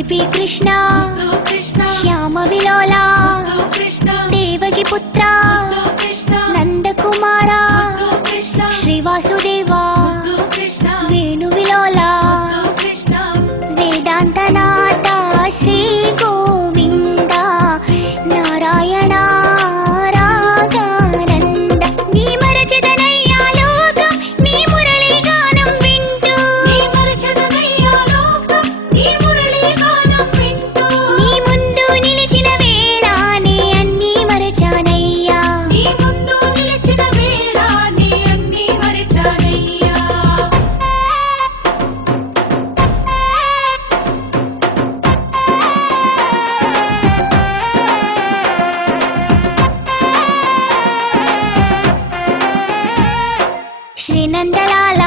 చిలిపి కృష్ణ శ్యామ విలోల దేవకి పుత్ర నందకుమార శ్రీవాసుదేవ వేణు విలోల వేదాంతనాథ శ్రీ గోవింద నారాయణ రాగానంద నీ మరచదనయ్యా లోకం నీ మురళీ గానం వింటూ నీ మరచదనయ్యా లోకం నీ మురళీ గానం వింటూ నీ ముందు నిలిచిన వేళ నే అన్నీ మరచానయ్యా నీ ముందు నిలిచిన వేళ నే అన్నీ మరచానయ్యా శ్రీనందలాల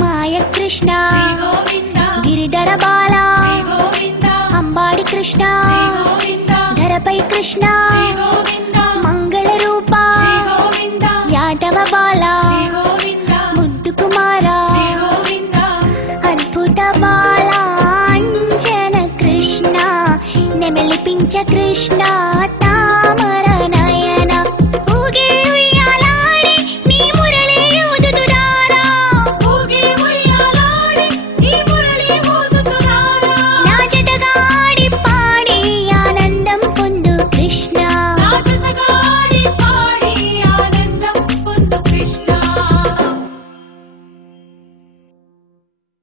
మాయ కృష్ణ గిరిధర బాల అంబాడి కృష్ణ ధరపై కృష్ణ మంగళ రూప యాదవ బాల ముద్దు కుమార అద్భుత బాల అంజన కృష్ణ నెమలిపించ కృష్ణ